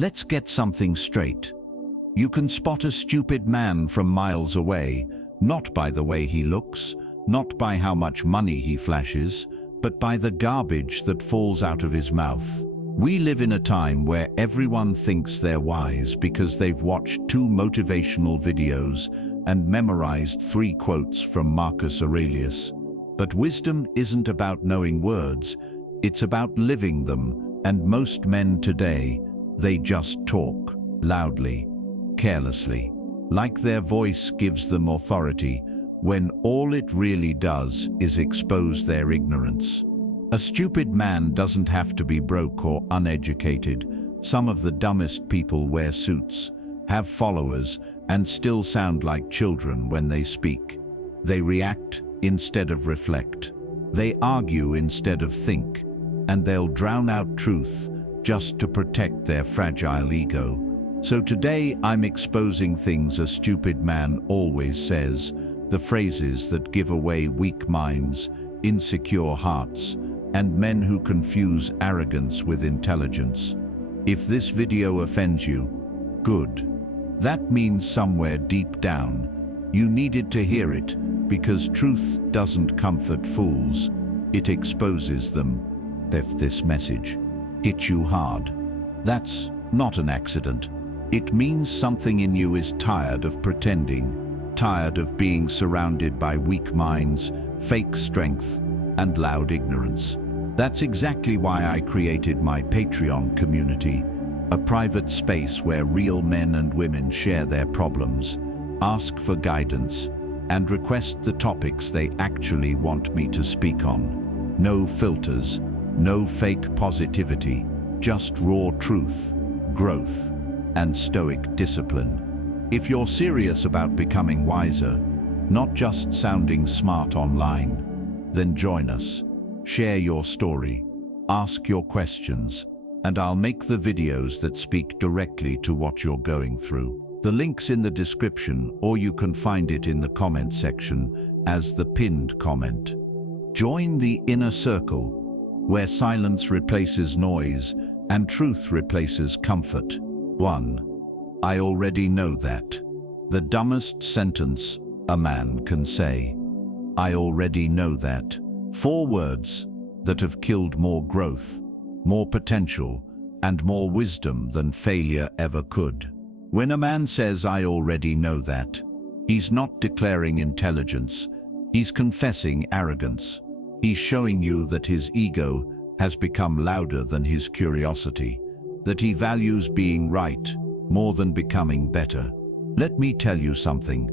Let's get something straight. You can spot a stupid man from miles away, not by the way he looks, not by how much money he flashes, but by the garbage that falls out of his mouth. We live in a time where everyone thinks they're wise because they've watched 2 motivational videos and memorized 3 quotes from Marcus Aurelius. But wisdom isn't about knowing words, it's about living them, and most men today, they just talk, loudly, carelessly, like their voice gives them authority, when all it really does is expose their ignorance. A stupid man doesn't have to be broke or uneducated. Some of the dumbest people wear suits, have followers, and still sound like children when they speak. They react instead of reflect. They argue instead of think, and they'll drown out truth just to protect their fragile ego. So today I'm exposing things a stupid man always says, the phrases that give away weak minds, insecure hearts, and men who confuse arrogance with intelligence. If this video offends you, good. That means somewhere deep down, you needed to hear it, because truth doesn't comfort fools, it exposes them. If this message hits you hard, that's not an accident. It means something in you is tired of pretending, tired of being surrounded by weak minds, fake strength, and loud ignorance. That's exactly why I created my Patreon community, a private space where real men and women share their problems, ask for guidance, and request the topics they actually want me to speak on. No filters, no fake positivity, just raw truth, growth, and Stoic discipline. If you're serious about becoming wiser, not just sounding smart online, then join us. Share your story, ask your questions, and I'll make the videos that speak directly to what you're going through. The link's in the description, or you can find it in the comment section as the pinned comment. Join the inner circle, where silence replaces noise and truth replaces comfort. 1. I already know that. The dumbest sentence a man can say. I already know that. 4 words that have killed more growth, more potential, and more wisdom than failure ever could. When a man says, I already know that, he's not declaring intelligence, he's confessing arrogance. He's showing you that his ego has become louder than his curiosity, that he values being right more than becoming better. Let me tell you something.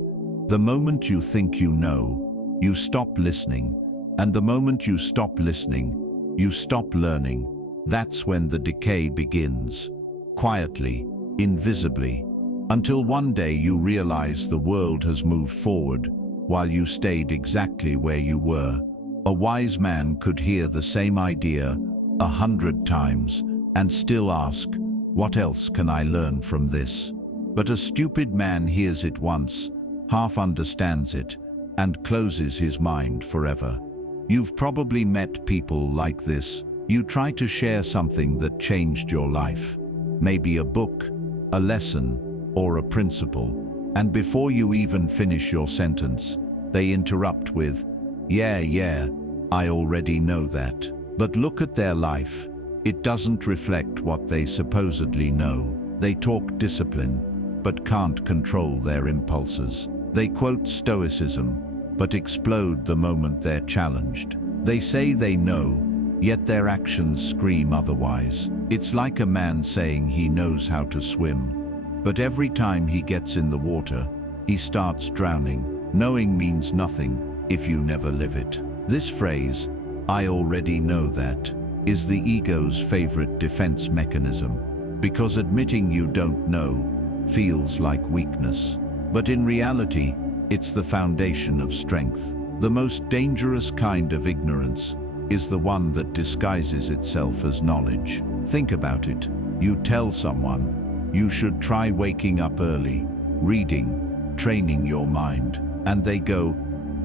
The moment you think you know, you stop listening, and the moment you stop listening, you stop learning. That's when the decay begins, quietly, invisibly, until one day you realize the world has moved forward while you stayed exactly where you were. A wise man could hear the same idea 100 times and still ask, what else can I learn from this? But a stupid man hears it once, half understands it, and closes his mind forever. You've probably met people like this. You try to share something that changed your life, maybe a book, a lesson, or a principle, and before you even finish your sentence, they interrupt with, yeah, I already know that. But look at their life. It doesn't reflect what they supposedly know. They talk discipline, but can't control their impulses. They quote Stoicism, but explode the moment they're challenged. They say they know, yet their actions scream otherwise. It's like a man saying he knows how to swim, but every time he gets in the water, he starts drowning. Knowing means nothing if you never live it. This phrase, I already know that, is the ego's favorite defense mechanism, because admitting you don't know feels like weakness. But in reality, it's the foundation of strength. The most dangerous kind of ignorance is the one that disguises itself as knowledge. Think about it. You tell someone, you should try waking up early, reading, training your mind, and they go,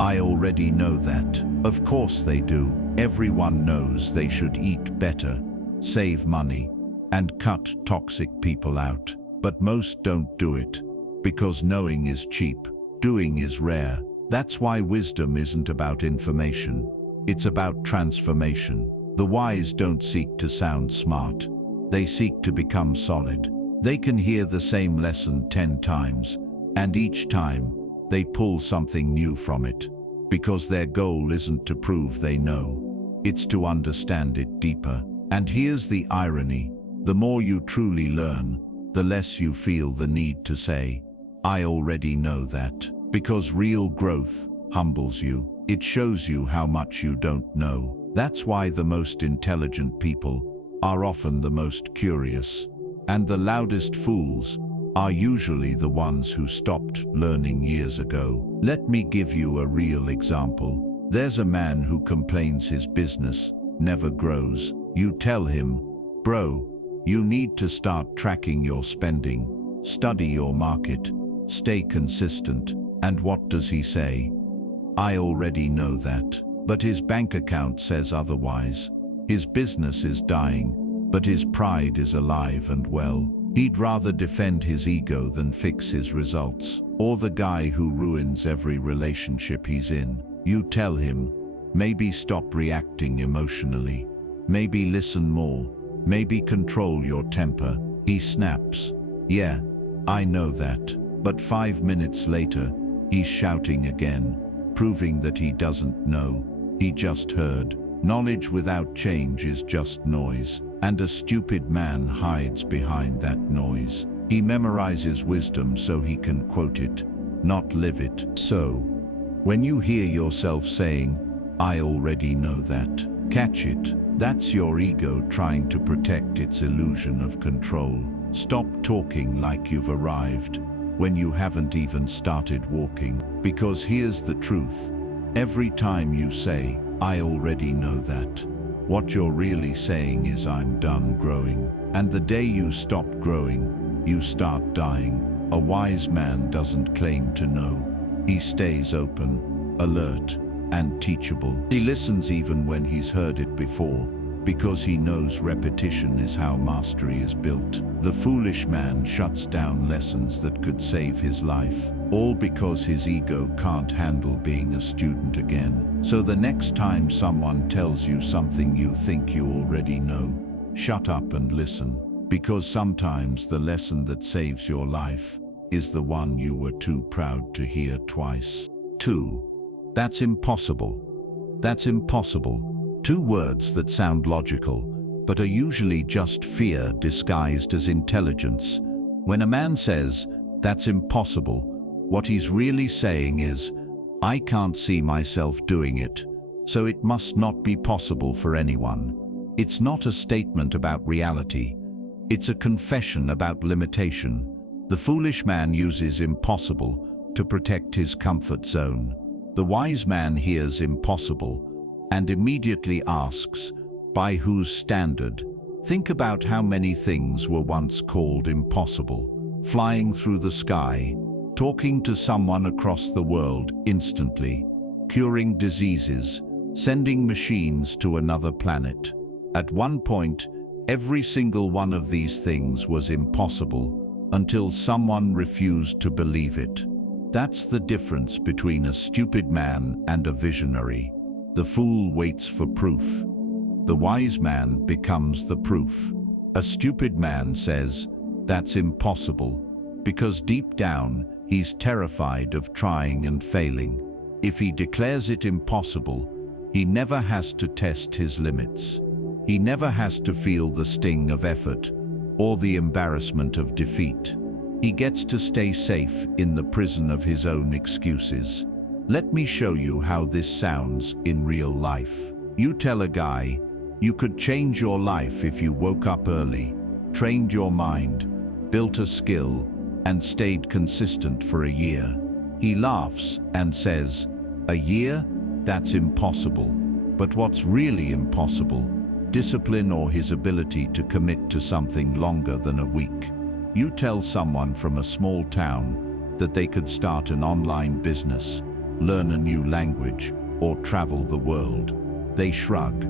I already know that. Of course they do. Everyone knows they should eat better, save money, and cut toxic people out. But most don't do it, because knowing is cheap, doing is rare. That's why wisdom isn't about information, it's about transformation. The wise don't seek to sound smart, they seek to become solid. They can hear the same lesson 10 times, and each time, they pull something new from it, because their goal isn't to prove they know, it's to understand it deeper. And here's the irony, the more you truly learn, the less you feel the need to say, I already know that. Because real growth humbles you, it shows you how much you don't know. That's why the most intelligent people are often the most curious, and the loudest fools are usually the ones who stopped learning years ago. Let me give you a real example. There's a man who complains his business never grows. You tell him, bro, you need to start tracking your spending, study your market, stay consistent. And what does he say? I already know that. But his bank account says otherwise. His business is dying, but his pride is alive and well. He'd rather defend his ego than fix his results. Or the guy who ruins every relationship he's in. You tell him, maybe stop reacting emotionally. Maybe listen more. Maybe control your temper. He snaps. Yeah, I know that. But 5 minutes later, he's shouting again, proving that he doesn't know. He just heard. Knowledge without change is just noise, and a stupid man hides behind that noise. He memorizes wisdom so he can quote it, not live it. So, when you hear yourself saying, I already know that, catch it. That's your ego trying to protect its illusion of control. Stop talking like you've arrived when you haven't even started walking. Because here's the truth. Every time you say, I already know that, what you're really saying is I'm done growing. And the day you stop growing, you start dying. A wise man doesn't claim to know. He stays open, alert, and teachable. He listens even when he's heard it before, because he knows repetition is how mastery is built. The foolish man shuts down lessons that could save his life, all because his ego can't handle being a student again. So the next time someone tells you something you think you already know, shut up and listen, because sometimes the lesson that saves your life is the one you were too proud to hear twice. 2. That's impossible. That's impossible. 2 words that sound logical, but are usually just fear disguised as intelligence. When a man says, that's impossible, what he's really saying is, I can't see myself doing it, so it must not be possible for anyone. It's not a statement about reality. It's a confession about limitation. The foolish man uses impossible to protect his comfort zone. The wise man hears impossible and immediately asks, by whose standard? Think about how many things were once called impossible. Flying through the sky, talking to someone across the world instantly, curing diseases, sending machines to another planet. At one point, every single one of these things was impossible until someone refused to believe it. That's the difference between a stupid man and a visionary. The fool waits for proof. The wise man becomes the proof. A stupid man says, that's impossible, because deep down, he's terrified of trying and failing. If he declares it impossible, he never has to test his limits. He never has to feel the sting of effort or the embarrassment of defeat. He gets to stay safe in the prison of his own excuses. Let me show you how this sounds in real life. You tell a guy, you could change your life if you woke up early, trained your mind, built a skill, and stayed consistent for a year. He laughs and says, a year? That's impossible. But what's really impossible? Discipline or his ability to commit to something longer than a week. You tell someone from a small town that they could start an online business, learn a new language, or travel the world. They shrug.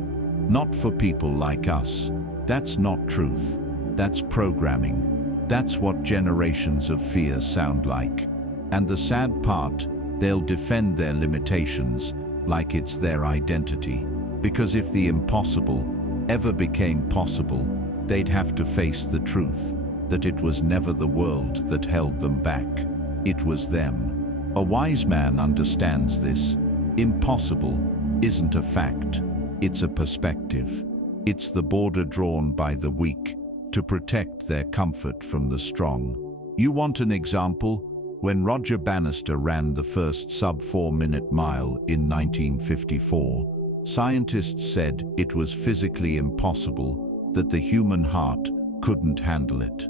Not for people like us. That's not truth. That's programming. That's what generations of fear sound like. And the sad part, they'll defend their limitations like it's their identity. Because if the impossible ever became possible, they'd have to face the truth that it was never the world that held them back. It was them. A wise man understands this. Impossible isn't a fact, it's a perspective. It's the border drawn by the weak to protect their comfort from the strong. You want an example? When Roger Bannister ran the first sub-4-minute mile in 1954, scientists said it was physically impossible, that the human heart couldn't handle it.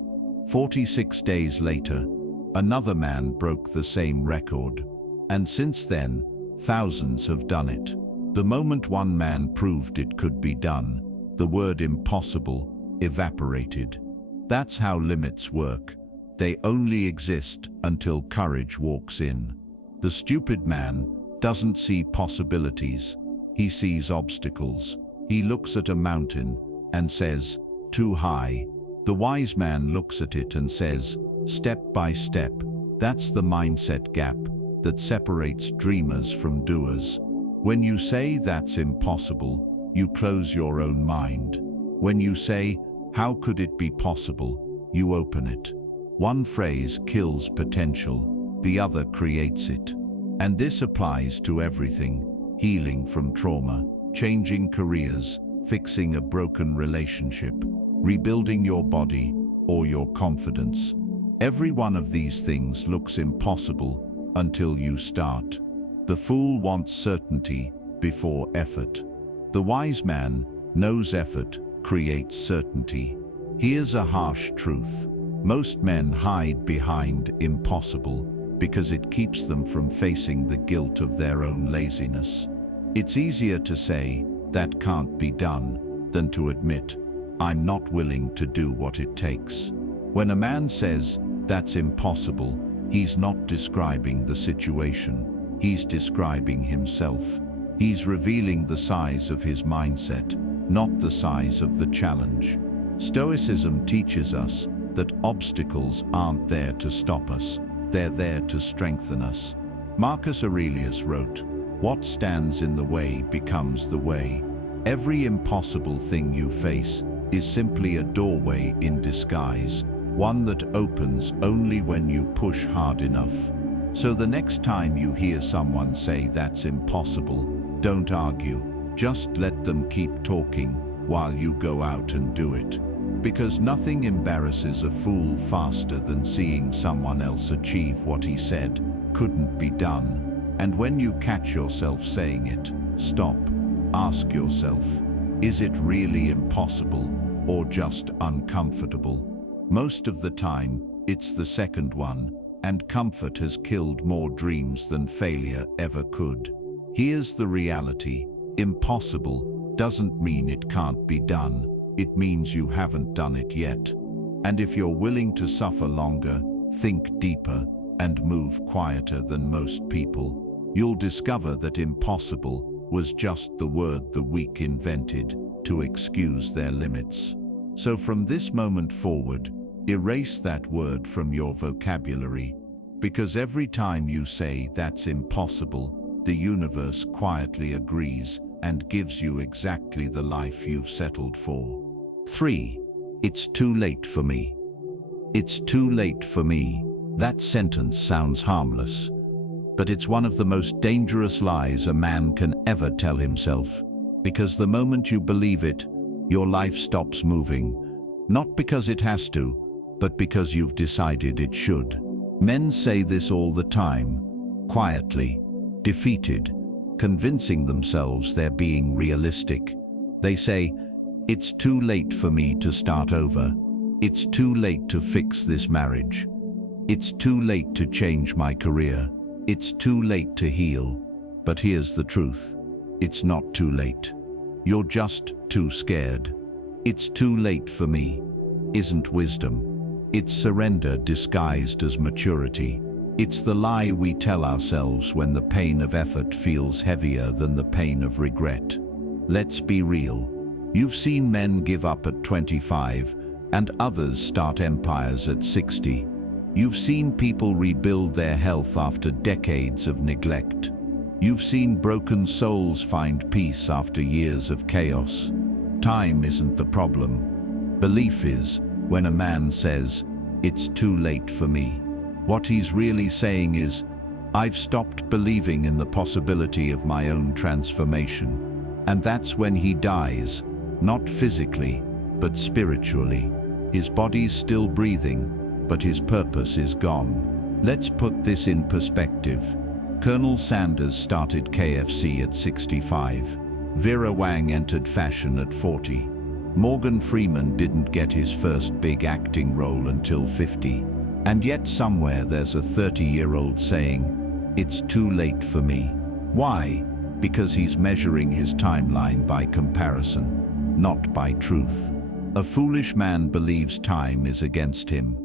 46 days later, another man broke the same record. And since then, thousands have done it. The moment one man proved it could be done, the word impossible evaporated. That's how limits work. They only exist until courage walks in. The stupid man doesn't see possibilities. He sees obstacles. He looks at a mountain and says, "Too high." The wise man looks at it and says, "Step by step." That's the mindset gap that separates dreamers from doers. When you say that's impossible, you close your own mind. When you say, "How could it be possible?" you open it. One phrase kills potential, the other creates it. And this applies to everything: healing from trauma, changing careers, fixing a broken relationship, rebuilding your body or your confidence. Every one of these things looks impossible until you start. The fool wants certainty before effort. The wise man knows effort creates certainty. Here's a harsh truth. Most men hide behind impossible because it keeps them from facing the guilt of their own laziness. It's easier to say, "That can't be done," than to admit, "I'm not willing to do what it takes." When a man says, "That's impossible," he's not describing the situation. He's describing himself. He's revealing the size of his mindset, not the size of the challenge. Stoicism teaches us that obstacles aren't there to stop us, they're there to strengthen us. Marcus Aurelius wrote, "What stands in the way becomes the way." Every impossible thing you face is simply a doorway in disguise, one that opens only when you push hard enough. So the next time you hear someone say that's impossible, don't argue, just let them keep talking while you go out and do it. Because nothing embarrasses a fool faster than seeing someone else achieve what he said couldn't be done. And when you catch yourself saying it, stop. Ask yourself, is it really impossible or just uncomfortable? Most of the time, it's the second one, and comfort has killed more dreams than failure ever could. Here's the reality: impossible doesn't mean it can't be done. It means you haven't done it yet. And if you're willing to suffer longer, think deeper, and move quieter than most people, you'll discover that impossible was just the word the weak invented to excuse their limits. So from this moment forward, erase that word from your vocabulary, because every time you say that's impossible, the universe quietly agrees and gives you exactly the life you've settled for. 3. It's too late for me. It's too late for me. That sentence sounds harmless, but it's one of the most dangerous lies a man can ever tell himself, because the moment you believe it, your life stops moving, not because it has to, but because you've decided it should. Men say this all the time, quietly, defeated, convincing themselves they're being realistic. They say, "It's too late for me to start over. It's too late to fix this marriage. It's too late to change my career. It's too late to heal." But here's the truth. It's not too late. You're just too scared. "It's too late for me" isn't wisdom. It's surrender disguised as maturity. It's the lie we tell ourselves when the pain of effort feels heavier than the pain of regret. Let's be real. You've seen men give up at 25, and others start empires at 60. You've seen people rebuild their health after decades of neglect. You've seen broken souls find peace after years of chaos. Time isn't the problem. Belief is. When a man says, "It's too late for me," what he's really saying is, "I've stopped believing in the possibility of my own transformation." And that's when he dies, not physically, but spiritually. His body's still breathing, but his purpose is gone. Let's put this in perspective. Colonel Sanders started KFC at 65. Vera Wang entered fashion at 40. Morgan Freeman didn't get his first big acting role until 50. And yet somewhere there's a 30-year-old saying, "It's too late for me." Why? Because he's measuring his timeline by comparison, not by truth. A foolish man believes time is against him.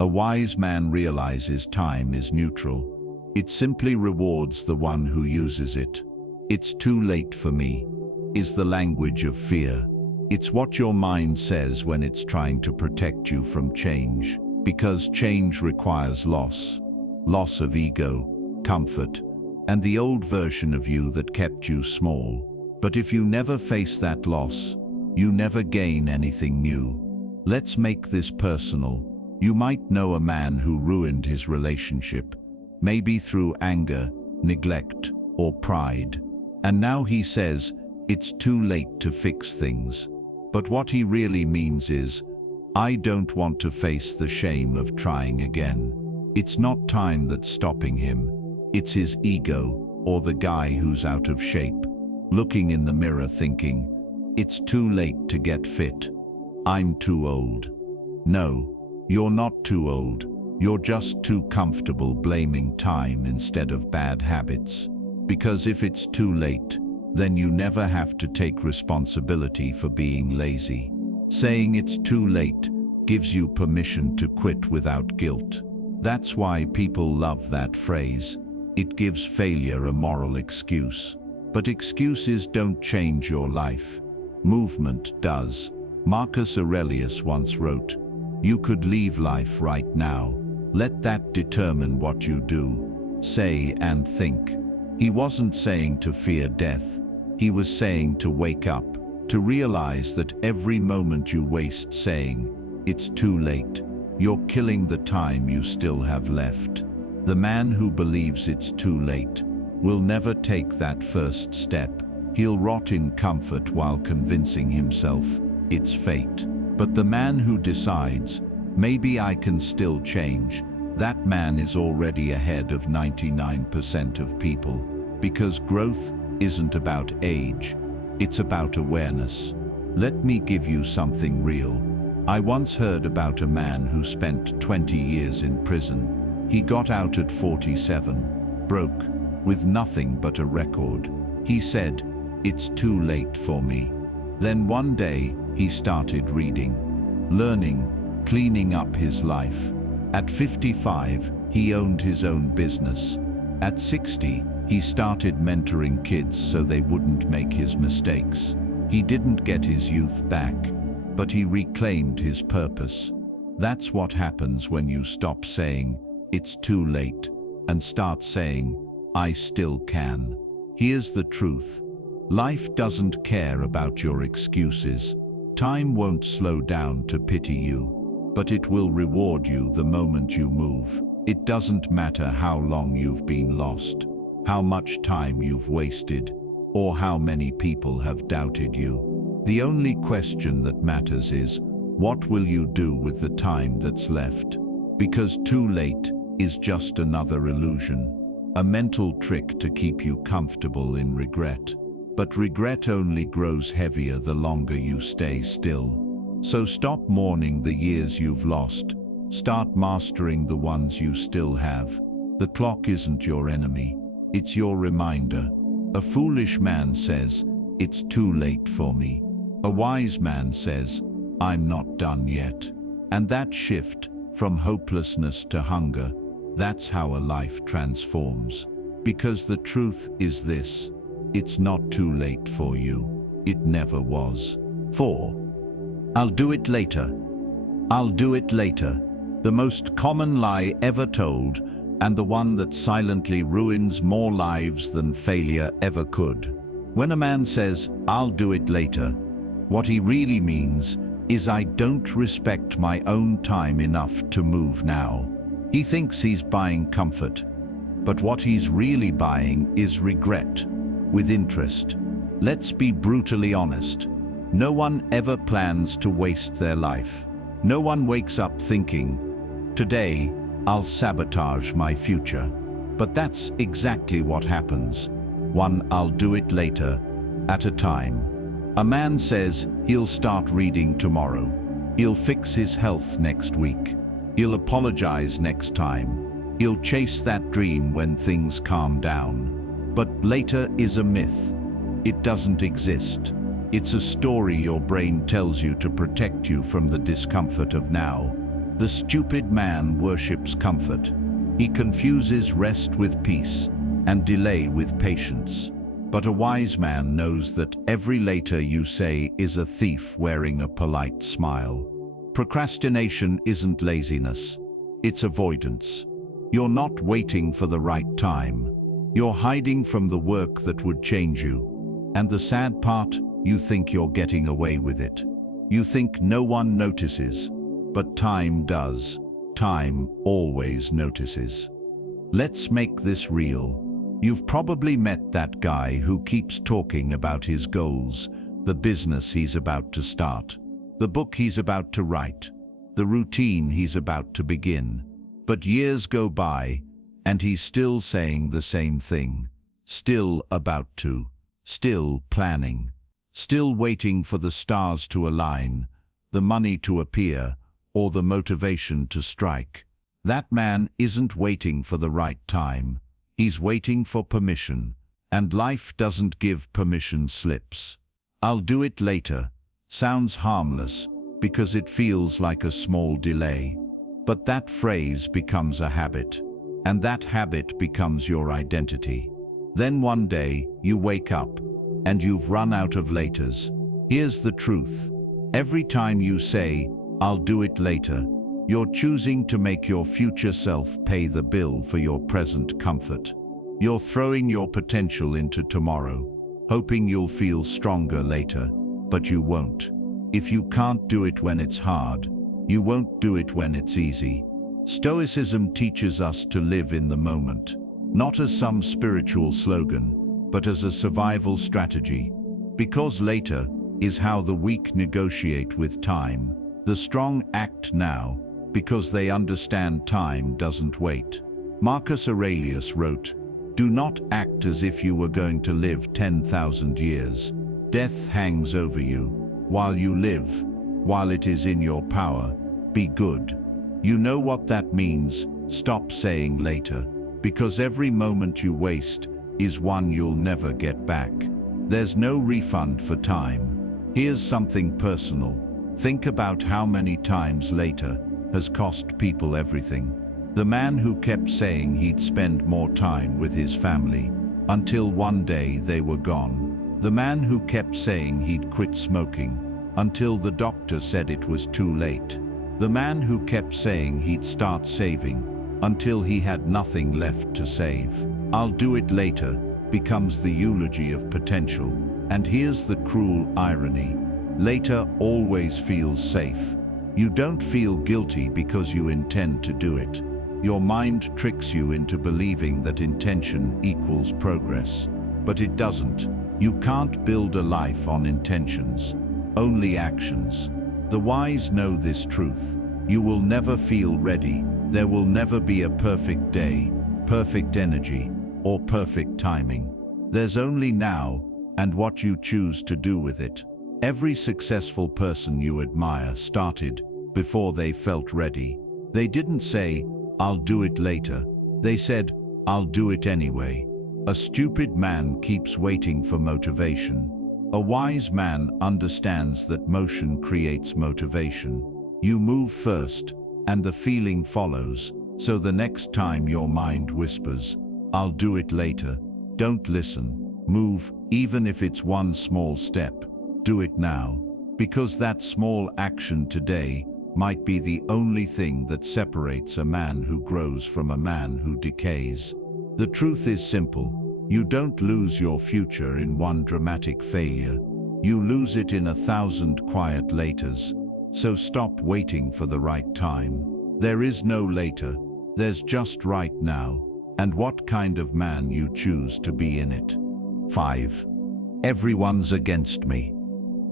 A wise man realizes time is neutral. It simply rewards the one who uses it. "It's too late for me" is the language of fear. It's what your mind says when it's trying to protect you from change. Because change requires loss. Loss of ego, comfort, and the old version of you that kept you small. But if you never face that loss, you never gain anything new. Let's make this personal. You might know a man who ruined his relationship, maybe through anger, neglect, or pride. And now he says, "It's too late to fix things." But what he really means is, "I don't want to face the shame of trying again." It's not time that's stopping him. It's his ego, or the guy who's out of shape, looking in the mirror thinking, "It's too late to get fit. I'm too old." No, you're not too old. You're just too comfortable blaming time instead of bad habits. Because if it's too late, then you never have to take responsibility for being lazy. Saying it's too late gives you permission to quit without guilt. That's why people love that phrase. It gives failure a moral excuse. But excuses don't change your life. Movement does. Marcus Aurelius once wrote, "You could leave life right now. Let that determine what you do, say, and think." He wasn't saying to fear death. He was saying to wake up, to realize that every moment you waste saying, "It's too late," you're killing the time you still have left. The man who believes it's too late will never take that first step. He'll rot in comfort while convincing himself it's fate. But the man who decides, "Maybe I can still change," that man is already ahead of 99% of people. Because growth isn't about age, it's about awareness. Let me give you something real. I once heard about a man who spent 20 years in prison. He got out at 47, broke, with nothing but a record. He said, "It's too late for me." Then one day, he started reading, learning, cleaning up his life. At 55, he owned his own business. At 60, he started mentoring kids so they wouldn't make his mistakes. He didn't get his youth back, but he reclaimed his purpose. That's what happens when you stop saying, "It's too late," and start saying, "I still can." Here's the truth. Life doesn't care about your excuses. Time won't slow down to pity you, but it will reward you the moment you move. It doesn't matter how long you've been lost, how much time you've wasted, or how many people have doubted you. The only question that matters is, what will you do with the time that's left? Because too late is just another illusion, a mental trick to keep you comfortable in regret. But regret only grows heavier the longer you stay still. So stop mourning the years you've lost. Start mastering the ones you still have. The clock isn't your enemy. It's your reminder. A foolish man says, "It's too late for me." A wise man says, "I'm not done yet." And that shift from hopelessness to hunger, that's how a life transforms. Because the truth is this: it's not too late for you. It never was. 4. I'll do it later. I'll do it later. The most common lie ever told, and the one that silently ruins more lives than failure ever could. When a man says, "I'll do it later," what he really means is, "I don't respect my own time enough to move now." He thinks he's buying comfort, but what he's really buying is regret, with interest. Let's be brutally honest. No one ever plans to waste their life. No one wakes up thinking, "Today, I'll sabotage my future." But that's exactly what happens. One "I'll do it later" at a time. A man says he'll start reading tomorrow. He'll fix his health next week. He'll apologize next time. He'll chase that dream when things calm down. But later is a myth. It doesn't exist. It's a story your brain tells you to protect you from the discomfort of now. The stupid man worships comfort. He confuses rest with peace and delay with patience. But a wise man knows that every later you say is a thief wearing a polite smile. Procrastination isn't laziness. It's avoidance. You're not waiting for the right time. You're hiding from the work that would change you. And the sad part, you think you're getting away with it. You think no one notices, but time does. Time always notices. Let's make this real. You've probably met that guy who keeps talking about his goals, the business he's about to start, the book he's about to write, the routine he's about to begin. But years go by, and he's still saying the same thing. Still about to. Still planning. Still waiting for the stars to align, the money to appear, or the motivation to strike. That man isn't waiting for the right time. He's waiting for permission, and life doesn't give permission slips. "I'll do it later" sounds harmless because it feels like a small delay. But that phrase becomes a habit, and that habit becomes your identity. Then one day, you wake up, and you've run out of laters. Here's the truth. Every time you say, "I'll do it later," you're choosing to make your future self pay the bill for your present comfort. You're throwing your potential into tomorrow, hoping you'll feel stronger later, but you won't. If you can't do it when it's hard, you won't do it when it's easy. Stoicism teaches us to live in the moment, not as some spiritual slogan, but as a survival strategy. Because later is how the weak negotiate with time. The strong act now, because they understand time doesn't wait. Marcus Aurelius wrote, "Do not act as if you were going to live 10,000 years. Death hangs over you. While you live, while it is in your power, be good." You know what that means? Stop saying later, because every moment you waste is one you'll never get back. There's no refund for time. Here's something personal. Think about how many times later has cost people everything. The man who kept saying he'd spend more time with his family, until one day they were gone. The man who kept saying he'd quit smoking, until the doctor said it was too late. The man who kept saying he'd start saving, until he had nothing left to save. "I'll do it later" becomes the eulogy of potential. And here's the cruel irony. Later always feels safe. You don't feel guilty because you intend to do it. Your mind tricks you into believing that intention equals progress. But it doesn't. You can't build a life on intentions, only actions. The wise know this truth. You will never feel ready. There will never be a perfect day, perfect energy, or perfect timing. There's only now, and what you choose to do with it. Every successful person you admire started before they felt ready. They didn't say, "I'll do it later." They said, "I'll do it anyway." A stupid man keeps waiting for motivation. A wise man understands that motion creates motivation. You move first, and the feeling follows. So the next time your mind whispers, "I'll do it later," don't listen. Move, even if it's one small step. Do it now, because that small action today might be the only thing that separates a man who grows from a man who decays. The truth is simple. You don't lose your future in one dramatic failure. You lose it in 1,000 quiet laters. So stop waiting for the right time. There is no later. There's just right now, and what kind of man you choose to be in it. 5. Everyone's against me.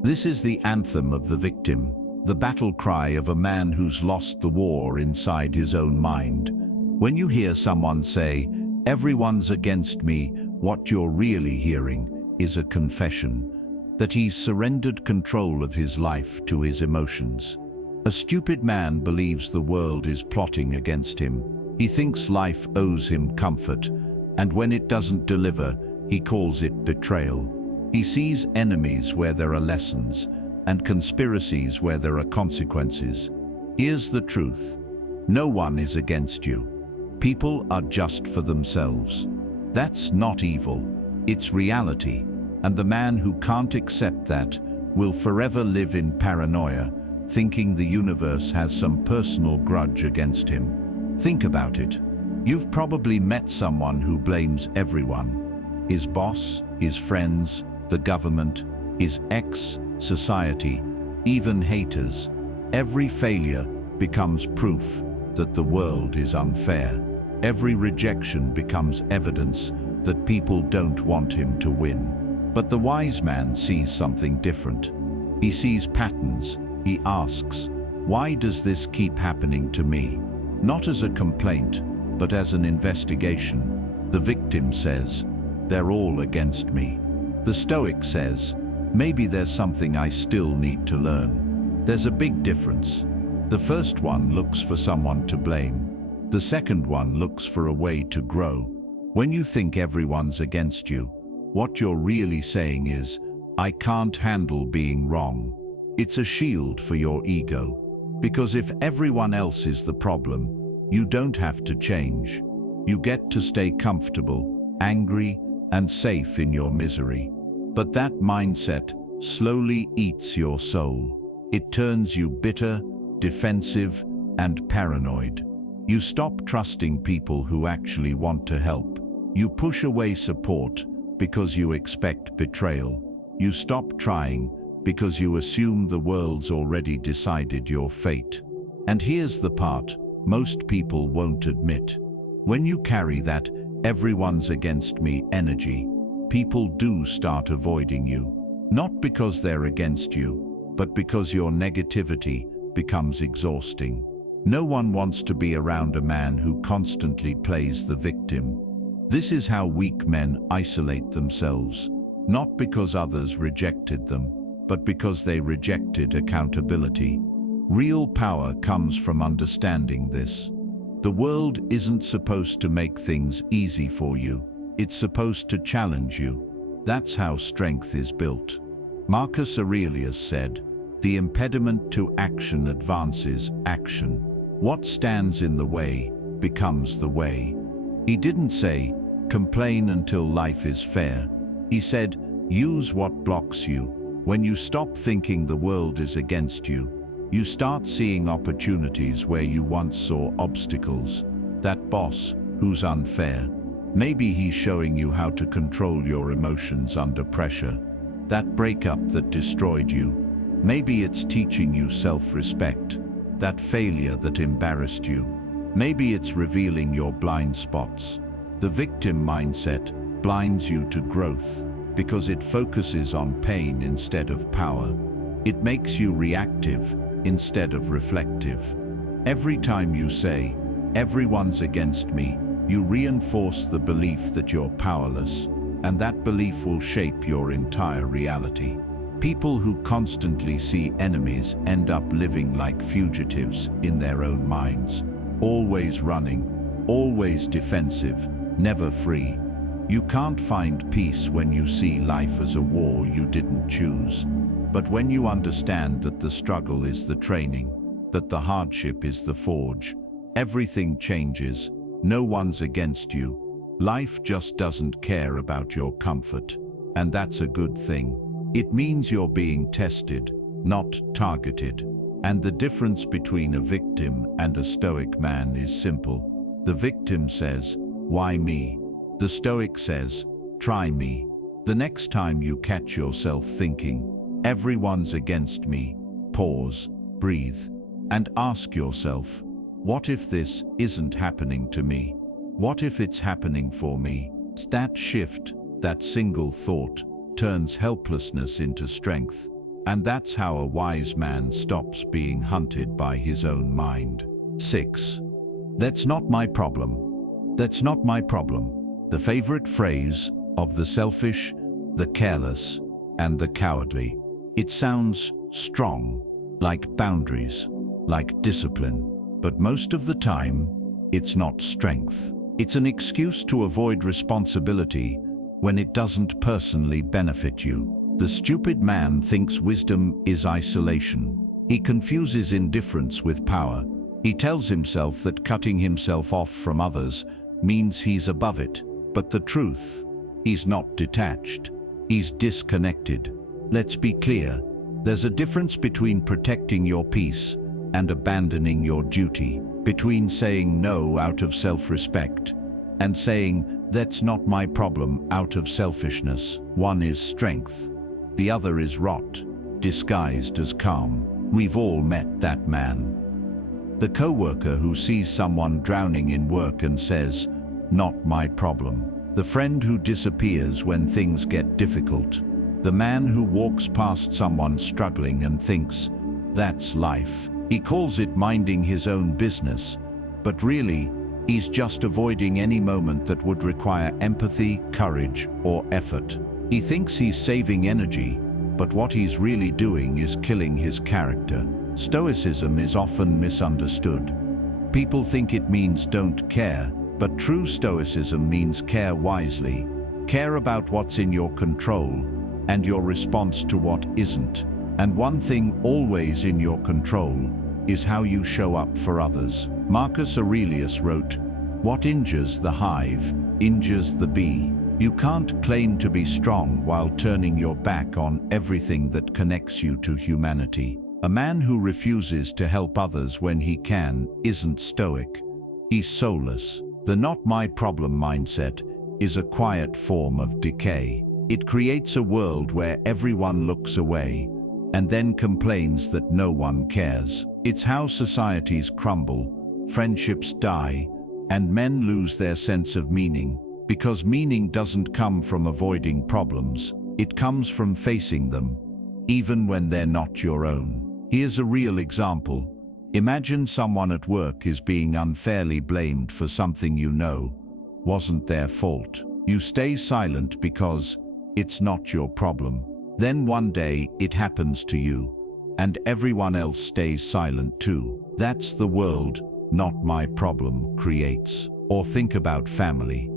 This is the anthem of the victim, the battle cry of a man who's lost the war inside his own mind. When you hear someone say, "Everyone's against me," what you're really hearing is a confession that he's surrendered control of his life to his emotions. A stupid man believes the world is plotting against him. He thinks life owes him comfort, and when it doesn't deliver, he calls it betrayal. He sees enemies where there are lessons, and conspiracies where there are consequences. Here's the truth. No one is against you. People are just for themselves. That's not evil, it's reality. And the man who can't accept that will forever live in paranoia, thinking the universe has some personal grudge against him. Think about it. You've probably met someone who blames everyone. His boss, his friends, the government, his ex, society, even haters. Every failure becomes proof that the world is unfair. Every rejection becomes evidence that people don't want him to win. But the wise man sees something different. He sees patterns. He asks, "Why does this keep happening to me?" Not as a complaint, but as an investigation. The victim says, "They're all against me." The Stoic says, "Maybe there's something I still need to learn." There's a big difference. The first one looks for someone to blame. The second one looks for a way to grow. When you think everyone's against you, what you're really saying is, "I can't handle being wrong." It's a shield for your ego. Because if everyone else is the problem, you don't have to change. You get to stay comfortable, angry, and safe in your misery. But that mindset slowly eats your soul. It turns you bitter, defensive, and paranoid. You stop trusting people who actually want to help. You push away support because you expect betrayal. You stop trying because you assume the world's already decided your fate. And here's the part most people won't admit. When you carry that "everyone's against me" energy, people do start avoiding you. Not because they're against you, but because your negativity becomes exhausting. No one wants to be around a man who constantly plays the victim. This is how weak men isolate themselves, not because others rejected them, but because they rejected accountability. Real power comes from understanding this. The world isn't supposed to make things easy for you. It's supposed to challenge you. That's how strength is built. Marcus Aurelius said, "The impediment to action advances action. What stands in the way becomes the way." He didn't say, "Complain until life is fair." He said, "Use what blocks you." When you stop thinking the world is against you, you start seeing opportunities where you once saw obstacles. That boss who's unfair, maybe he's showing you how to control your emotions under pressure. That breakup that destroyed you, maybe it's teaching you self-respect. That failure that embarrassed you, maybe it's revealing your blind spots. The victim mindset blinds you to growth because it focuses on pain instead of power. It makes you reactive instead of reflective. Every time you say, "Everyone's against me," you reinforce the belief that you're powerless, and that belief will shape your entire reality. People who constantly see enemies end up living like fugitives in their own minds, always running, always defensive, never free. You can't find peace when you see life as a war you didn't choose. But when you understand that the struggle is the training, that the hardship is the forge, everything changes. No one's against you. Life just doesn't care about your comfort. And that's a good thing. It means you're being tested, not targeted. And the difference between a victim and a Stoic man is simple. The victim says, "Why me?" The Stoic says, "Try me." The next time you catch yourself thinking, "Everyone's against me," pause, breathe, and ask yourself, what if this isn't happening to me? What if it's happening for me? That shift, that single thought, turns helplessness into strength. And that's how a wise man stops being hunted by his own mind. 6. That's not my problem. That's not my problem. The favorite phrase of the selfish, the careless, and the cowardly. It sounds strong, like boundaries, like discipline, but most of the time, it's not strength. It's an excuse to avoid responsibility when it doesn't personally benefit you. The stupid man thinks wisdom is isolation. He confuses indifference with power. He tells himself that cutting himself off from others means he's above it. But the truth, he's not detached. He's disconnected. Let's be clear. There's a difference between protecting your peace and abandoning your duty, between saying no out of self-respect and saying, "That's not my problem," out of selfishness. One is strength. The other is rot, disguised as calm. We've all met that man. The coworker who sees someone drowning in work and says, "Not my problem." The friend who disappears when things get difficult. The man who walks past someone struggling and thinks, "That's life." He calls it minding his own business, but really, he's just avoiding any moment that would require empathy, courage, or effort. He thinks he's saving energy, but what he's really doing is killing his character. Stoicism is often misunderstood. People think it means don't care, but true Stoicism means care wisely. Care about what's in your control and your response to what isn't. And one thing always in your control is how you show up for others. Marcus Aurelius wrote, "What injures the hive injures the bee." You can't claim to be strong while turning your back on everything that connects you to humanity. A man who refuses to help others when he can isn't stoic. He's soulless. The "not my problem" mindset is a quiet form of decay. It creates a world where everyone looks away and then complains that no one cares. It's how societies crumble, friendships die, and men lose their sense of meaning. Because meaning doesn't come from avoiding problems, it comes from facing them, even when they're not your own. Here's a real example. Imagine someone at work is being unfairly blamed for something you know wasn't their fault. You stay silent because it's not your problem. Then one day it happens to you, and everyone else stays silent too. That's the world "not my problem" creates. Or think about family.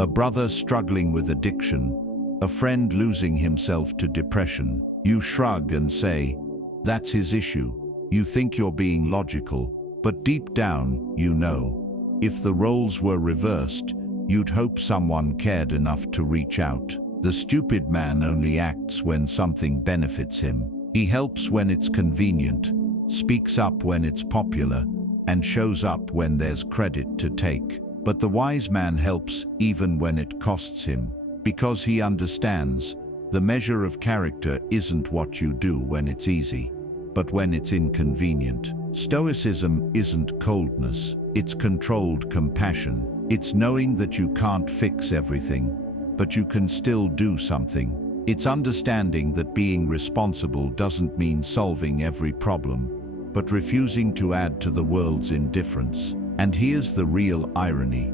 A brother struggling with addiction, a friend losing himself to depression. You shrug and say, "That's his issue." You think you're being logical, but deep down, you know, if the roles were reversed, you'd hope someone cared enough to reach out. The stupid man only acts when something benefits him. He helps when it's convenient, speaks up when it's popular, and shows up when there's credit to take. But the wise man helps even when it costs him, because he understands the measure of character isn't what you do when it's easy, but when it's inconvenient. Stoicism isn't coldness, it's controlled compassion. It's knowing that you can't fix everything, but you can still do something. It's understanding that being responsible doesn't mean solving every problem, but refusing to add to the world's indifference. And here's the real irony.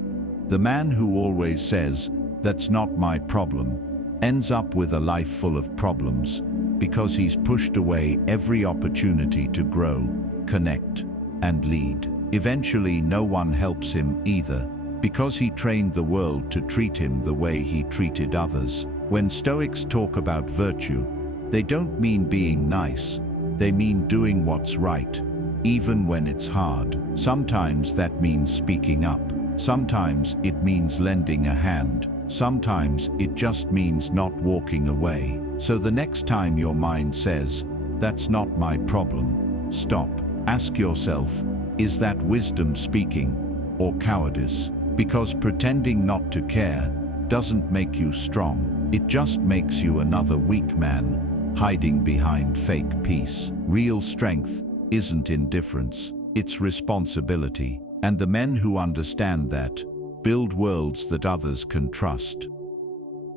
The man who always says, "That's not my problem," ends up with a life full of problems because he's pushed away every opportunity to grow, connect, and lead. Eventually, no one helps him either, because he trained the world to treat him the way he treated others. When Stoics talk about virtue, they don't mean being nice, they mean doing what's right, even when it's hard. Sometimes that means speaking up. Sometimes it means lending a hand. Sometimes it just means not walking away. So the next time your mind says, "That's not my problem," stop. Ask yourself, is that wisdom speaking or cowardice? Because pretending not to care doesn't make you strong. It just makes you another weak man hiding behind fake peace. Real strength isn't indifference, it's responsibility. And the men who understand that build worlds that others can trust.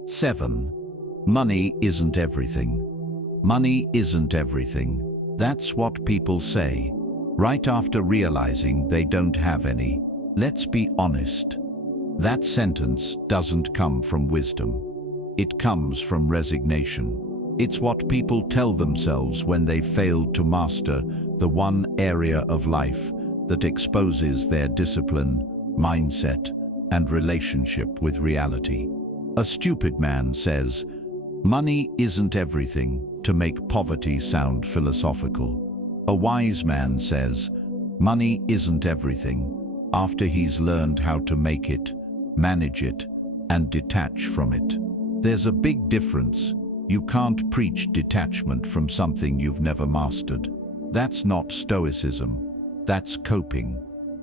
7. Money isn't everything. Money isn't everything. That's what people say, right after realizing they don't have any. Let's be honest. That sentence doesn't come from wisdom. It comes from resignation. It's what people tell themselves when they've failed to master the one area of life that exposes their discipline, mindset, and relationship with reality. A stupid man says, "Money isn't everything," to make poverty sound philosophical. A wise man says, "Money isn't everything," after he's learned how to make it, manage it, and detach from it. There's a big difference. You can't preach detachment from something you've never mastered. That's not Stoicism. That's coping.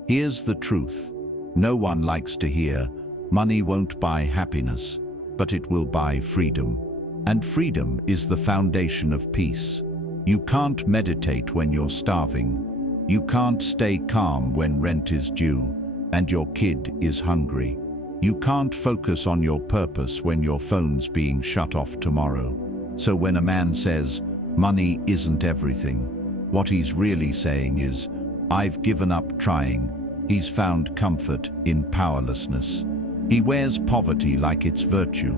Here's the truth. No one likes to hear, money won't buy happiness, but it will buy freedom. And freedom is the foundation of peace. You can't meditate when you're starving. You can't stay calm when rent is due and your kid is hungry. You can't focus on your purpose when your phone's being shut off tomorrow. So when a man says, "Money isn't everything," what he's really saying is, "I've given up trying." He's found comfort in powerlessness. He wears poverty like it's virtue,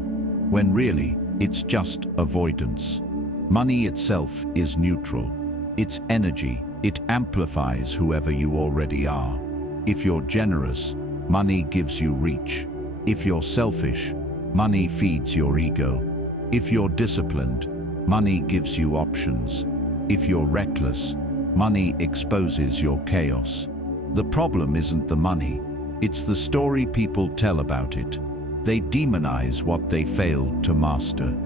when really it's just avoidance. Money itself is neutral. It's energy. It amplifies whoever you already are. If you're generous, money gives you reach. If you're selfish, money feeds your ego. If you're disciplined, money gives you options. If you're reckless, money exposes your chaos. The problem isn't the money, it's the story people tell about it. They demonize what they failed to master.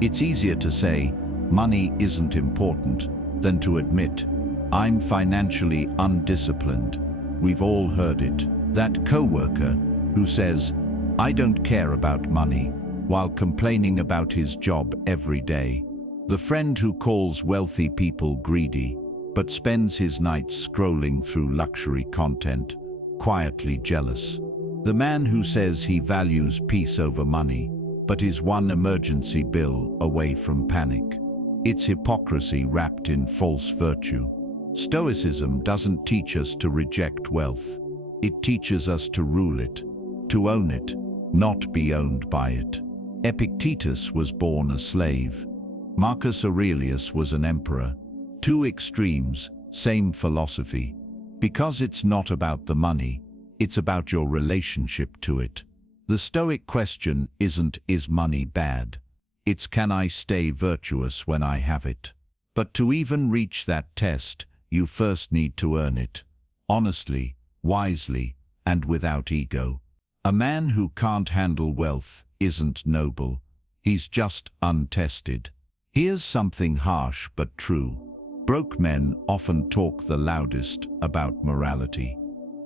It's easier to say, "Money isn't important," than to admit, "I'm financially undisciplined." We've all heard it. That coworker who says, "I don't care about money," while complaining about his job every day. The friend who calls wealthy people greedy, but spends his nights scrolling through luxury content, quietly jealous. The man who says he values peace over money, but is one emergency bill away from panic. It's hypocrisy wrapped in false virtue. Stoicism doesn't teach us to reject wealth. It teaches us to rule it, to own it, not be owned by it. Epictetus was born a slave. Marcus Aurelius was an emperor. Two extremes, same philosophy. Because it's not about the money, it's about your relationship to it. The Stoic question isn't, is money bad? It's, can I stay virtuous when I have it? But to even reach that test, you first need to earn it. Honestly, wisely, and without ego. A man who can't handle wealth isn't noble. He's just untested. Here's something harsh but true. Broke men often talk the loudest about morality.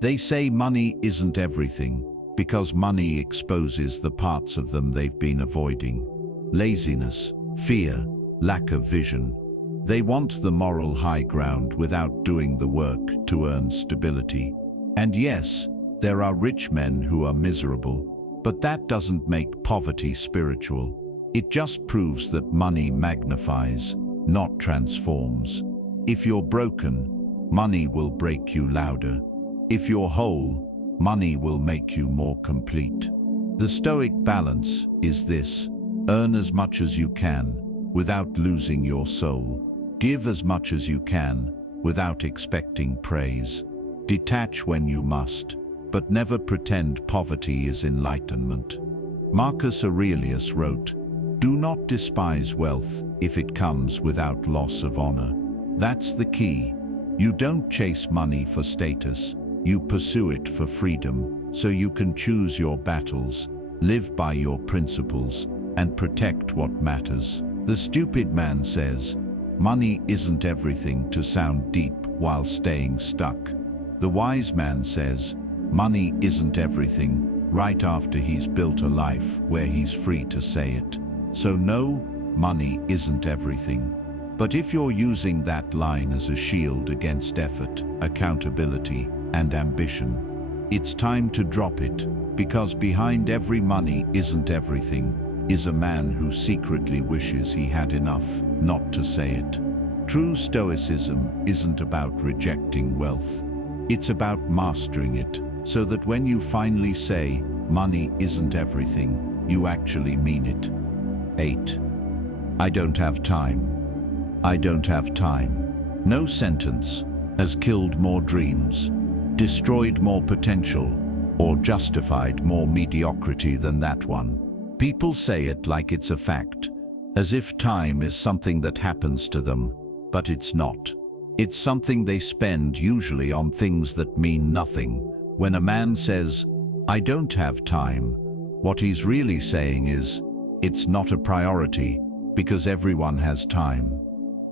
They say money isn't everything because money exposes the parts of them they've been avoiding. Laziness, fear, lack of vision. They want the moral high ground without doing the work to earn stability. And yes, there are rich men who are miserable, but that doesn't make poverty spiritual. It just proves that money magnifies, not transforms. If you're broken, money will break you louder. If you're whole, money will make you more complete. The Stoic balance is this: earn as much as you can without losing your soul. Give as much as you can without expecting praise. Detach when you must, but never pretend poverty is enlightenment. Marcus Aurelius wrote, "Do not despise wealth if it comes without loss of honor." That's the key. You don't chase money for status. You pursue it for freedom, so you can choose your battles, live by your principles, and protect what matters. The stupid man says, "Money isn't everything," to sound deep, while staying stuck. The wise man says, money isn't everything, right after he's built a life where he's free to say it. So no, money isn't everything. But if you're using that line as a shield against effort, accountability, and ambition, it's time to drop it, because behind every money isn't everything is a man who secretly wishes he had enough not to say it. True Stoicism isn't about rejecting wealth. It's about mastering it, so that when you finally say, money isn't everything, you actually mean it. 8. I don't have time. I don't have time. No sentence has killed more dreams, destroyed more potential, or justified more mediocrity than that one. People say it like it's a fact, as if time is something that happens to them, but it's not. It's something they spend usually on things that mean nothing. When a man says, I don't have time, what he's really saying is, it's not a priority, because everyone has time.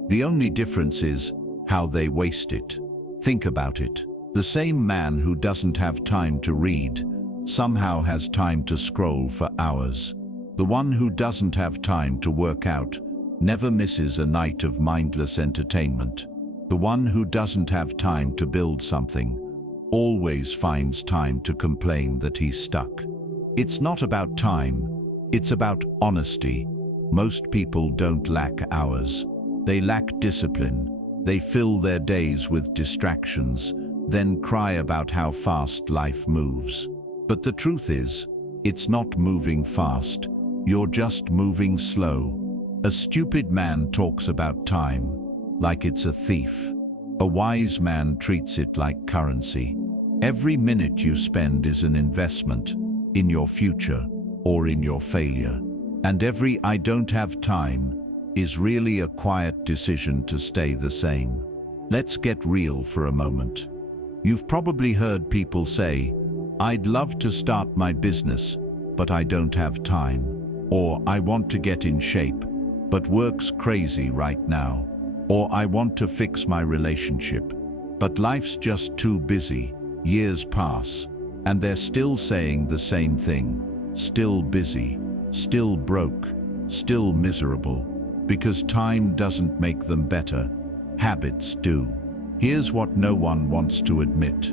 The only difference is how they waste it. Think about it. The same man who doesn't have time to read somehow has time to scroll for hours. The one who doesn't have time to work out never misses a night of mindless entertainment. The one who doesn't have time to build something always finds time to complain that he's stuck. It's not about time, it's about honesty. Most people don't lack hours. They lack discipline. They fill their days with distractions, then cry about how fast life moves. But the truth is, it's not moving fast. You're just moving slow. A stupid man talks about time like it's a thief. A wise man treats it like currency. Every minute you spend is an investment in your future or in your failure. And every I don't have time is really a quiet decision to stay the same. Let's get real for a moment. You've probably heard people say, I'd love to start my business, but I don't have time. Or I want to get in shape, but work's crazy right now. Or I want to fix my relationship, but life's just too busy. Years pass, and they're still saying the same thing. Still busy, still broke, still miserable. Because time doesn't make them better, habits do. Here's what no one wants to admit.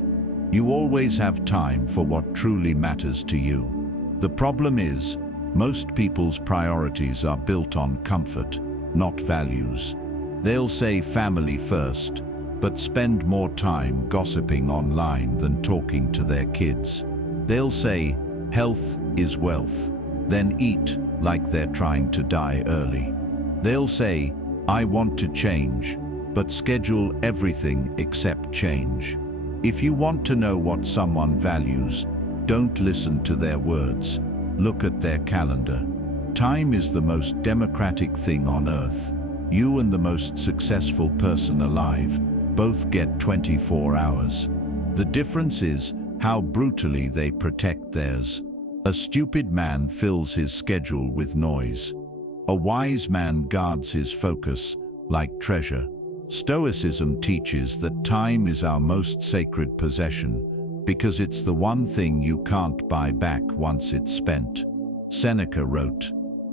You always have time for what truly matters to you. The problem is, most people's priorities are built on comfort, not values. They'll say family first, but spend more time gossiping online than talking to their kids. They'll say health is wealth, then eat like they're trying to die early. They'll say, I want to change, but schedule everything except change. If you want to know what someone values, don't listen to their words. Look at their calendar. Time is the most democratic thing on earth. You and the most successful person alive both get 24 hours. The difference is how brutally they protect theirs. A stupid man fills his schedule with noise. A wise man guards his focus like treasure. Stoicism teaches that time is our most sacred possession because it's the one thing you can't buy back once it's spent. Seneca wrote,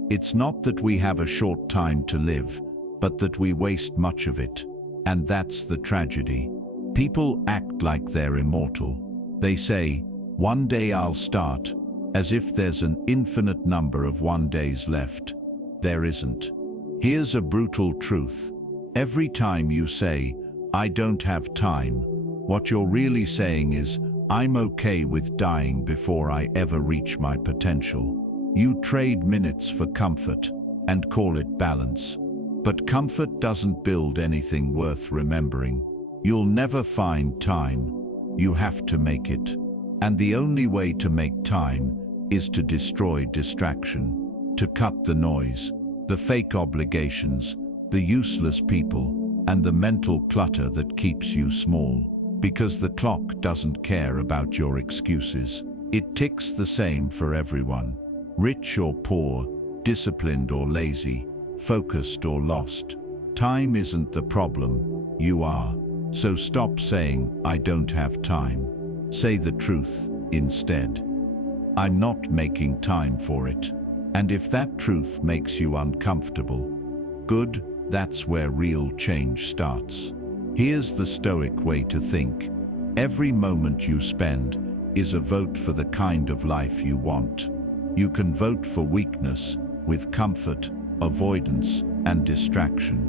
"It's not that we have a short time to live, but that we waste much of it. And that's the tragedy." People act like they're immortal. They say, "One day I'll start," as if there's an infinite number of one days left. There isn't. Here's a brutal truth. Every time you say, "I don't have time," what you're really saying is, "I'm okay with dying before I ever reach my potential." You trade minutes for comfort and call it balance. But comfort doesn't build anything worth remembering. You'll never find time. You have to make it. And the only way to make time is to destroy distraction, to cut the noise, the fake obligations, the useless people, and the mental clutter that keeps you small. Because the clock doesn't care about your excuses. It ticks the same for everyone. Rich or poor, disciplined or lazy, focused or lost. Time isn't the problem, you are. So stop saying, "I don't have time." Say the truth instead. "I'm not making time for it." And if that truth makes you uncomfortable, good, that's where real change starts. Here's the Stoic way to think. Every moment you spend is a vote for the kind of life you want. You can vote for weakness with comfort, avoidance, and distraction.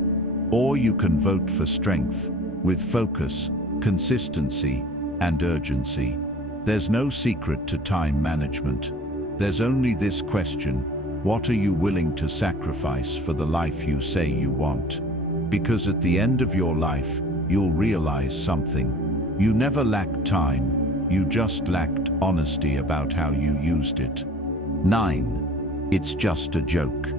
Or you can vote for strength with focus, consistency, and urgency. There's no secret to time management. There's only this question: what are you willing to sacrifice for the life you say you want? Because at the end of your life, you'll realize something. You never lacked time, you just lacked honesty about how you used it. 9. It's just a joke.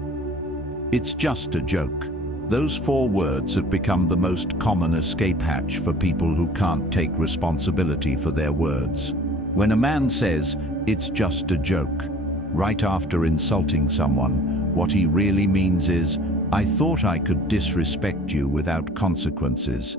It's just a joke. Those 4 words have become the most common escape hatch for people who can't take responsibility for their words. When a man says, "It's just a joke," right after insulting someone, what he really means is, "I thought I could disrespect you without consequences."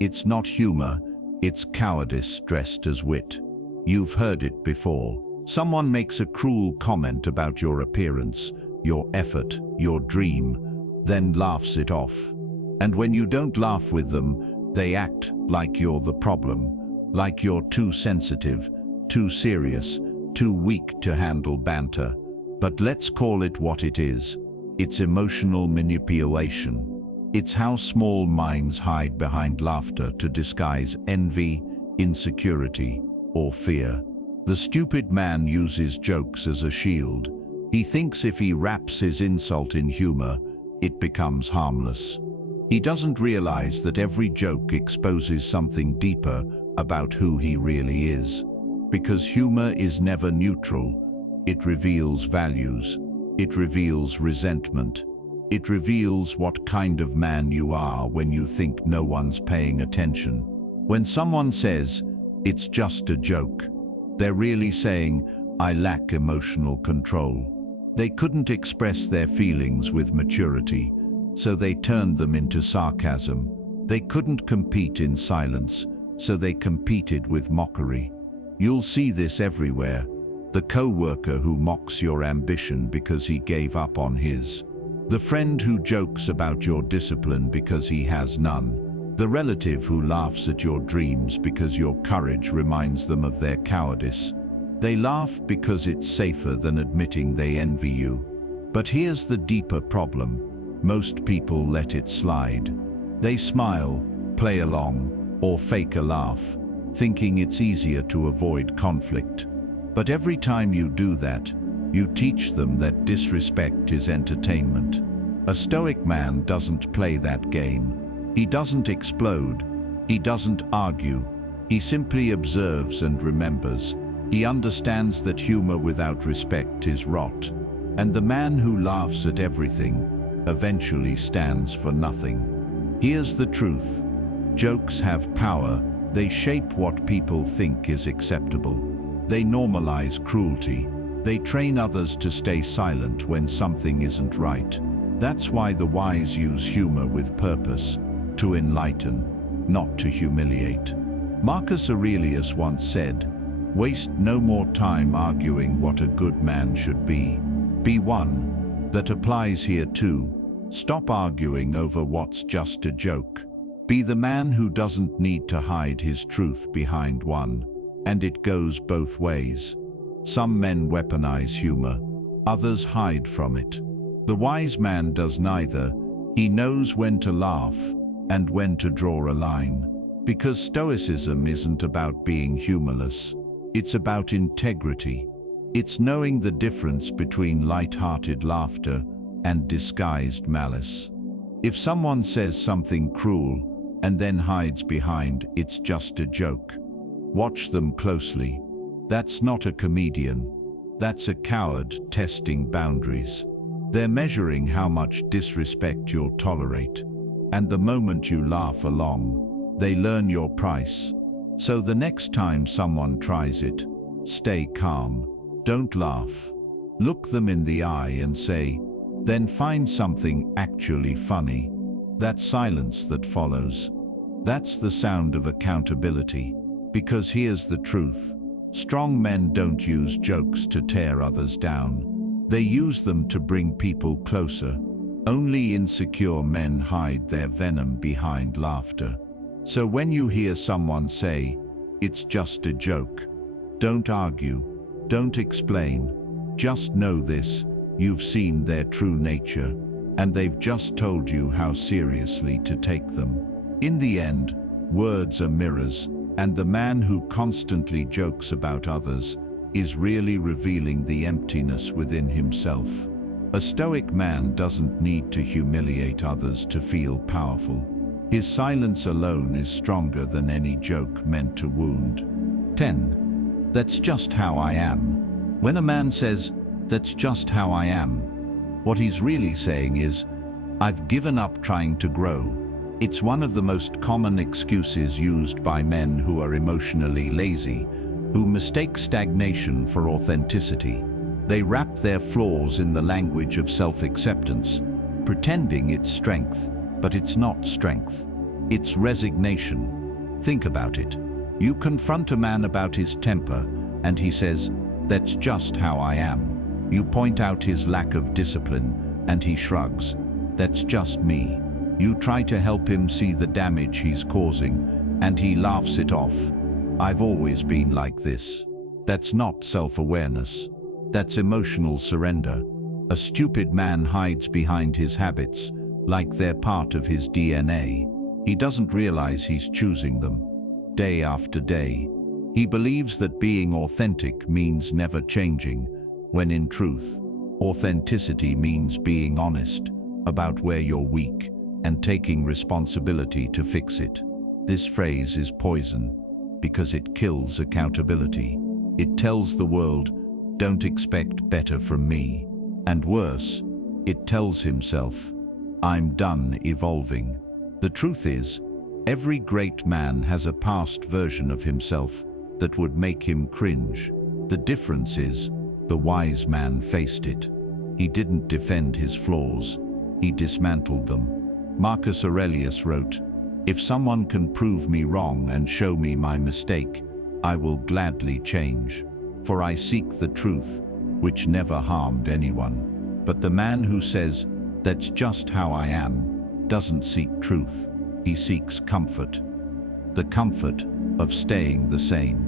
It's not humor, it's cowardice dressed as wit. You've heard it before. Someone makes a cruel comment about your appearance, your effort, your dream, then laughs it off. And when you don't laugh with them, they act like you're the problem, like you're too sensitive, too serious, too weak to handle banter. But let's call it what it is. It's emotional manipulation. It's how small minds hide behind laughter to disguise envy, insecurity, or fear. The stupid man uses jokes as a shield. He thinks if he wraps his insult in humor, it becomes harmless. He doesn't realize that every joke exposes something deeper about who he really is. Because humor is never neutral. It reveals values. It reveals resentment. It reveals what kind of man you are when you think no one's paying attention. When someone says, "It's just a joke," they're really saying, "I lack emotional control." They couldn't express their feelings with maturity, so they turned them into sarcasm. They couldn't compete in silence, so they competed with mockery. You'll see this everywhere. The co-worker who mocks your ambition because he gave up on his. The friend who jokes about your discipline because he has none. The relative who laughs at your dreams because your courage reminds them of their cowardice. They laugh because it's safer than admitting they envy you. But here's the deeper problem. Most people let it slide. They smile, play along, or fake a laugh, thinking it's easier to avoid conflict. But every time you do that, you teach them that disrespect is entertainment. A Stoic man doesn't play that game. He doesn't explode. He doesn't argue. He simply observes and remembers. He understands that humor without respect is rot. And the man who laughs at everything eventually stands for nothing. Here's the truth. Jokes have power. They shape what people think is acceptable. They normalize cruelty. They train others to stay silent when something isn't right. That's why the wise use humor with purpose, to enlighten, not to humiliate. Marcus Aurelius once said, "Waste no more time arguing what a good man should be. Be one." That applies here too. Stop arguing over what's just a joke. Be the man who doesn't need to hide his truth behind one. And it goes both ways. Some men weaponize humor, others hide from it. The wise man does neither. He knows when to laugh and when to draw a line. Because Stoicism isn't about being humorless. It's about integrity. It's knowing the difference between light-hearted laughter and disguised malice. If someone says something cruel and then hides behind, "It's just a joke," watch them closely. That's not a comedian. That's a coward testing boundaries. They're measuring how much disrespect you'll tolerate. And the moment you laugh along, they learn your price. So the next time someone tries it, stay calm. Don't laugh. Look them in the eye and say, then find something actually funny. That silence that follows, That's the sound of accountability. Because here's the truth. Strong men don't use jokes to tear others down. They use them to bring people closer. Only insecure men hide their venom behind laughter. So when you hear someone say, "It's just a joke," don't argue, don't explain. Just know this: you've seen their true nature, and they've just told you how seriously to take them. In the end, words are mirrors, and the man who constantly jokes about others is really revealing the emptiness within himself. A Stoic man doesn't need to humiliate others to feel powerful. His silence alone is stronger than any joke meant to wound. 10. That's just how I am. When a man says, "That's just how I am," what he's really saying is, "I've given up trying to grow." It's one of the most common excuses used by men who are emotionally lazy, who mistake stagnation for authenticity. They wrap their flaws in the language of self-acceptance, pretending it's strength, but it's not strength. It's resignation. Think about it. You confront a man about his temper, and he says, "That's just how I am." You point out his lack of discipline, and he shrugs, "That's just me." You try to help him see the damage he's causing, and he laughs it off. "I've always been like this." That's not self-awareness. That's emotional surrender. A stupid man hides behind his habits, like they're part of his DNA. He doesn't realize he's choosing them, day after day. He believes that being authentic means never changing, when in truth, authenticity means being honest about where you're weak and taking responsibility to fix it. This phrase is poison because it kills accountability. It tells the world, "Don't expect better from me." And worse, it tells himself, "I'm done evolving." The truth is, every great man has a past version of himself that would make him cringe. The difference is, the wise man faced it. He didn't defend his flaws, he dismantled them. Marcus Aurelius wrote, "If someone can prove me wrong and show me my mistake, I will gladly change. For I seek the truth, which never harmed anyone." But the man who says, "That's just how I am," doesn't seek truth, he seeks comfort. The comfort of staying the same.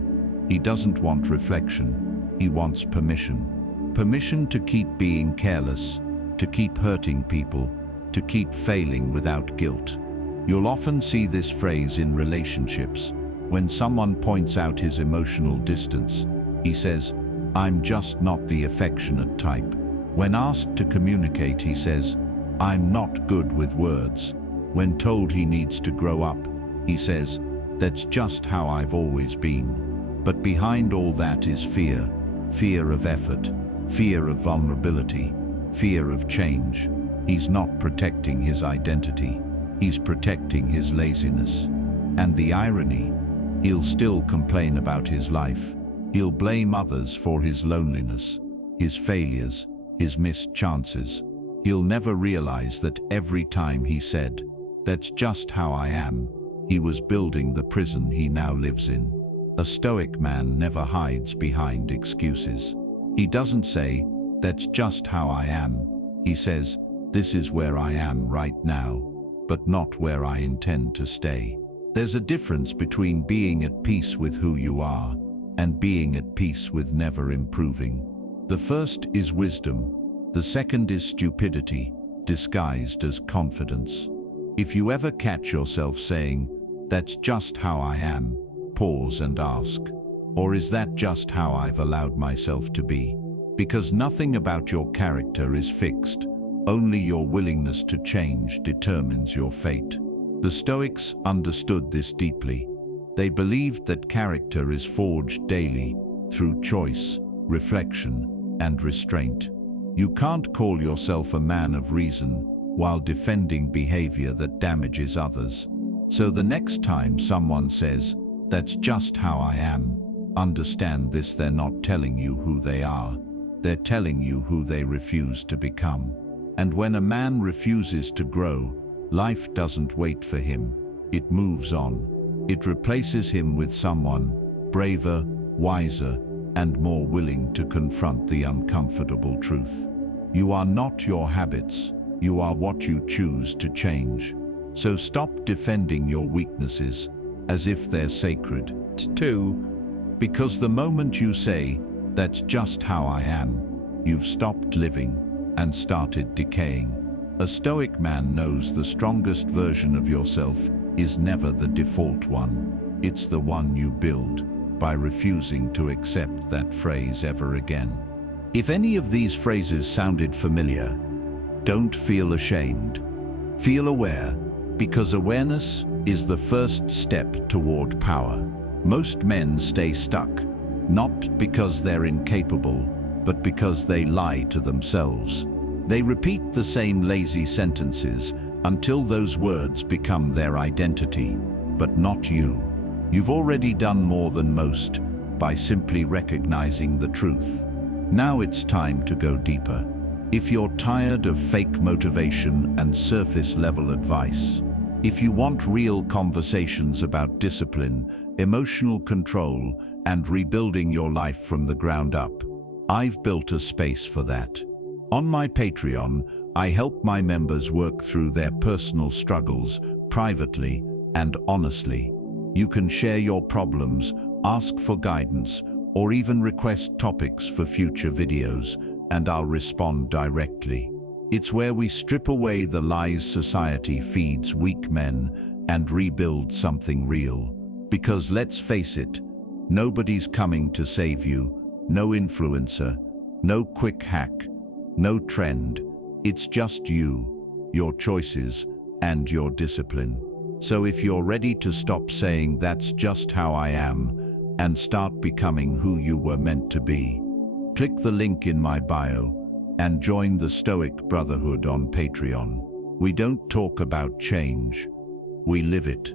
He doesn't want reflection, he wants permission. Permission to keep being careless, to keep hurting people, to keep failing without guilt. You'll often see this phrase in relationships. When someone points out his emotional distance, he says, "I'm just not the affectionate type." When asked to communicate, he says, "I'm not good with words." When told he needs to grow up, he says, "That's just how I've always been." But behind all that is fear. Fear of effort, fear of vulnerability, fear of change. He's not protecting his identity, he's protecting his laziness. And the irony, he'll still complain about his life. He'll blame others for his loneliness, his failures, his missed chances. He'll never realize that every time he said, "That's just how I am," he was building the prison he now lives in. A Stoic man never hides behind excuses. He doesn't say, "That's just how I am." He says, "This is where I am right now, but not where I intend to stay." There's a difference between being at peace with who you are and being at peace with never improving. The first is wisdom. The second is stupidity, disguised as confidence. If you ever catch yourself saying, "That's just how I am," pause and ask, or is that just how I've allowed myself to be? Because nothing about your character is fixed. Only your willingness to change determines your fate. The Stoics understood this deeply. They believed that character is forged daily through choice, reflection, and restraint. You can't call yourself a man of reason while defending behavior that damages others. So the next time someone says, "That's just how I am," understand this: they're not telling you who they are. They're telling you who they refuse to become. And when a man refuses to grow, life doesn't wait for him. it moves on. It replaces him with someone braver, wiser, and more willing to confront the uncomfortable truth. You are not your habits, you are what you choose to change. So stop defending your weaknesses as if they're sacred. 2. Because the moment you say, "That's just how I am," you've stopped living and started decaying. A Stoic man knows the strongest version of yourself is never the default one. It's the one you build by refusing to accept that phrase ever again. If any of these phrases sounded familiar, don't feel ashamed. Feel aware, because awareness is the first step toward power. Most men stay stuck, not because they're incapable, but because they lie to themselves. They repeat the same lazy sentences until those words become their identity, but not you. You've already done more than most by simply recognizing the truth. Now it's time to go deeper. If you're tired of fake motivation and surface-level advice, if you want real conversations about discipline, emotional control, and rebuilding your life from the ground up, I've built a space for that. On my Patreon, I help my members work through their personal struggles privately and honestly. You can share your problems, ask for guidance, or even request topics for future videos, and I'll respond directly. It's where we strip away the lies society feeds weak men and rebuild something real. Because let's face it, nobody's coming to save you. No influencer, no quick hack, no trend. It's just you, your choices, and your discipline. So if you're ready to stop saying "that's just how I am" and start becoming who you were meant to be, click the link in my bio and join the Stoic Brotherhood on Patreon. We don't talk about change, we live it.